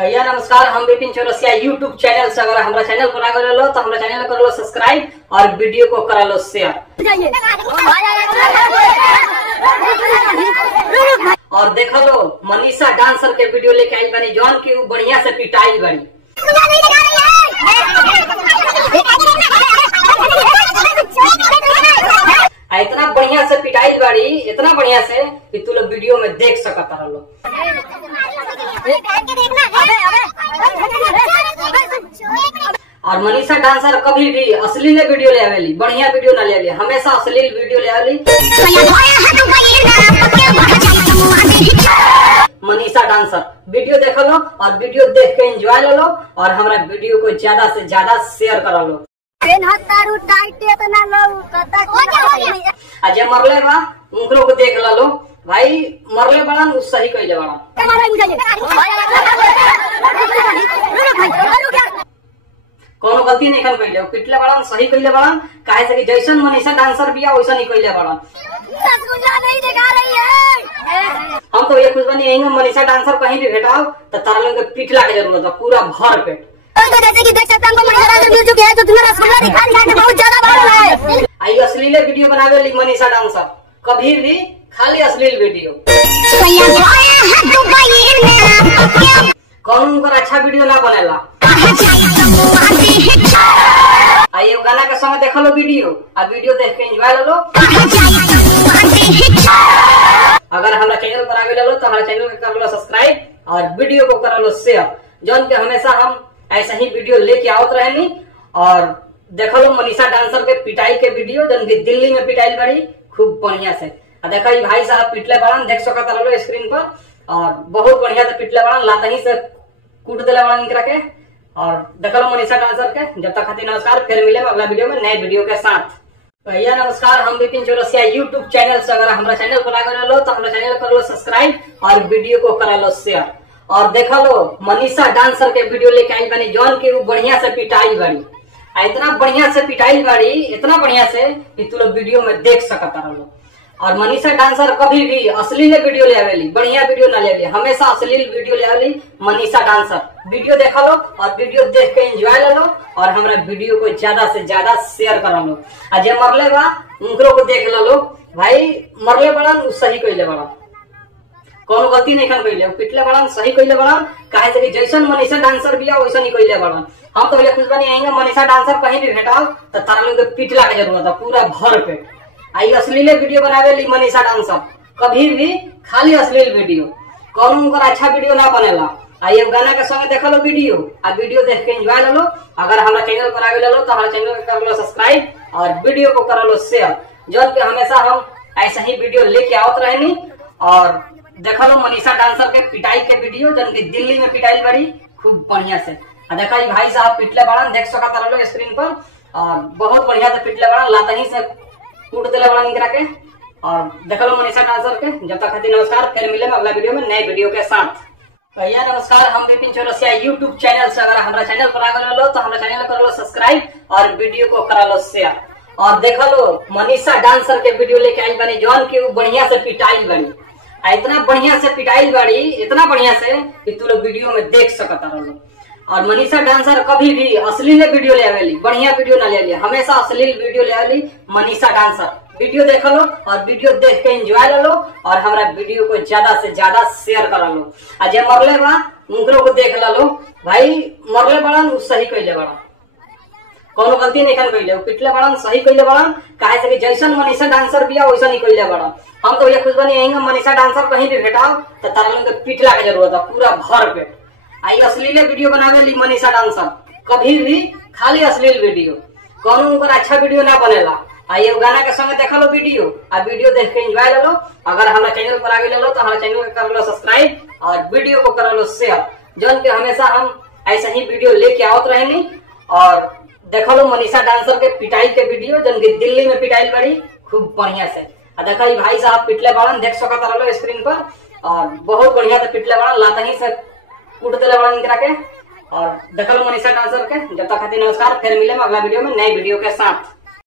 भैया नमस्कार, हम विपिन चौरसिया यूट्यूब चैनल से। अगर हमारा चैनल पर आ गए लो तो हमारा चैनल कर लो सब्सक्राइब और वीडियो को करा लो शेयर। और देखो लो मनीषा डांसर के वीडियो लेके आई बनी जॉन की बढ़िया से पिटाई बनी। इतना बढ़िया से पिटाई बाड़ी, इतना बढ़िया से कि तू लोग वीडियो में देख सकता रहो। और मनीषा डांसर कभी भी अश्लील वीडियो ले आवेली, बढ़िया वीडियो ना ले आवेली, हमेशा अश्लील वीडियो ले आवेली। मनीषा डांसर वीडियो देख लो और वीडियो देख के एंजॉय लो और हमारा वीडियो को ज्यादा से ज्यादा शेयर करा लो। अजय मरले बा उनको को देख लो भाई, मरले बड़ा सही कैले बड़ा। कोनो गलती नहीं कर कैले, पिटले बड़ा सही कैले बड़ा। काहे से कि जैसन मनीषा डांसर बिया वैसा नहीं कैले बड़ा। हम तो ये खुश बनी यही मनीषा डांसर कहीं भी भेटाओ तो तारा लोग के पिटला के जरूरत है, पूरा भर पेट। तो जैसे कि देख सकते हैं हमको मनीषा डांसर मिल चुके हैं, जो तुम्हें रसगुल्ला दिखा के बहुत ज्यादा वायरल है। आई अश्लील वीडियो बनावे ली मनीषा डांसर, कभी भी खाली अश्लील वीडियो। कौन उनका अच्छा वीडियो ना बनेला। आइए गाना के समय देखो लो वीडियो और वीडियो देख के एंजॉय लो। अगर हमारा चैनल पर आगे लो तो हमारा चैनल को कर लो सब्सक्राइब और वीडियो को कर लो शेयर, जौन के हमेशा हम ऐसा ही वीडियो लेके आवत रहेनी। और देखो लो मनीषा डांसर के पिटाई के वीडियो, जौन की दिल्ली में पिटाई बड़ी खूब बढ़िया से। देखा भाई साहब पिटले बड़ान, देख सकता रहो स्क्रीन पर, और बहुत बढ़िया से पिटले बड़ान, लाता ही से कूट दिले बड़ान इनकरा के। और देखो लो मनीषा डांसर के। जब तक खातिर नमस्कार, फिर मिले अगला वीडियो में नए वीडियो के साथ। भैया नमस्कार, हम विपिन चौरसिया यूट्यूब चैनल से। अगर हमारा चैनल पर आगे लो तो हमारा चैनल कर लो सब्सक्राइब और वीडियो को करा लो शेयर। और देखो लो मनीषा डांसर के वीडियो लेके आई बनी जॉन की बढ़िया से पिटाई बड़ी। इतना बढ़िया से पिटाई बड़ी, इतना बढ़िया से कि तू लोग वीडियो में देख सकता रहो। और मनीषा डांसर कभी भी अश्लील वीडियो ले आवेली, बढ़िया वीडियो ना ले आवेली, हमेशा अश्लील वीडियो ले आवेली मनीषा डांसर। वीडियो देखा लो और वीडियो देख के एंजॉय लो और हमारा वीडियो को ज्यादा से ज्यादा शेयर करा लो। अजय मरले बा उनको को देख लो भाई, मरले बड़ा सही कैले बड़ा। कोनो गलती नहीं कर कैले, पिटले बड़ा सही कैले बड़ा। काहे से कि जैसन मनीषा डांसर बिया वैसा नहीं कैले बड़ा। हम तो ये खुश बनी यही मनीषा डांसर कहीं भी भेटाओ तो तारा लोग के पिटला के जरूरत है, पूरा भर पेट। आई अश्लील वीडियो बनावे ली मनीषा डांसर, कभी भी खाली अश्लील वीडियो। कौन उनका अच्छा वीडियो ना बनेला। आइए गाना के समय देखो लो वीडियो और वीडियो देख के एंजॉय लो। अगर हमारा चैनल पर आगे लो तो हमारा चैनल को कर लो सब्सक्राइब और वीडियो को कर लो शेयर, जौन के हमेशा हम ऐसा ही वीडियो लेके आवत रहेनी। और देखो लो मनीषा डांसर के पिटाई के वीडियो, जौन की दिल्ली में पिटाई बड़ी खूब बढ़िया से। देखा भाई साहब पिटले बड़ा, देख सकता रहो स्क्रीन पर, और बहुत बढ़िया से पिटले बड़ा, लाता ही से कूट दिले बड़ा निकरा के। और देखो लो मनीषा डांसर के। जब तक खातिर नमस्कार, फिर मिले अगला वीडियो में नए वीडियो के साथ। भैया नमस्कार, हम विपिन चौरसिया यूट्यूब चैनल से। अगर हमारा चैनल पर आगे लो तो हमारा चैनल कर लो सब्सक्राइब और वीडियो को करा लो शेयर। और देखो लो मनीषा डांसर के वीडियो लेके आई बनी जॉन की बढ़िया से पिटाई बनी। इतना बढ़िया से पिटाई बड़ी, इतना बढ़िया से कि तू लोग वीडियो में देख सकता रहो। और मनीषा डांसर कभी भी अश्लील वीडियो ले आवेली, बढ़िया वीडियो ना ले आवेली, हमेशा अश्लील वीडियो ले आवेली मनीषा डांसर। वीडियो देख लो और वीडियो देख के एंजॉय लो और हमारा वीडियो को ज्यादा से ज्यादा शेयर करा लो। अजय मरले बा उनको को देख लो भाई, मरले बड़ा सही कैले बड़ा। कोनो गलती नहीं कर कैले, पिटले बड़ा सही कैले बड़ा। काहे से कि जैसन मनीषा डांसर बिया वैसा नहीं कैले बड़ा। हम तो ये खुश बनी यही मनीषा डांसर कहीं भी भेटाओ तो तारा लोग के पिटला के जरूरत है, पूरा भर पेट। आई अश्लील वीडियो बनावे ली मनीषा डांसर, कभी भी खाली अश्लील वीडियो। कौन उनका अच्छा वीडियो ना बनेला। आइए गाना के समय देखो लो वीडियो और वीडियो देख के एंजॉय लो। अगर हमारा चैनल पर आगे लो तो हमारा चैनल को कर लो सब्सक्राइब और वीडियो को कर लो शेयर, जौन के हमेशा हम ऐसा ही वीडियो लेके आवत रहेनी। और देखो लो मनीषा डांसर के पिटाई के वीडियो, जौन की दिल्ली में पिटाई बड़ी खूब बढ़िया से। देखा भाई साहब पिटले बड़ा, देख सकता रहो स्क्रीन पर, और बहुत बढ़िया से पिटले बड़ा, लाता ही से कूट दिले बड़ा निकरा के। और देखो लो मनीषा डांसर के। जब तक खातिर नमस्कार, फिर मिले अगला वीडियो में नए वीडियो के साथ।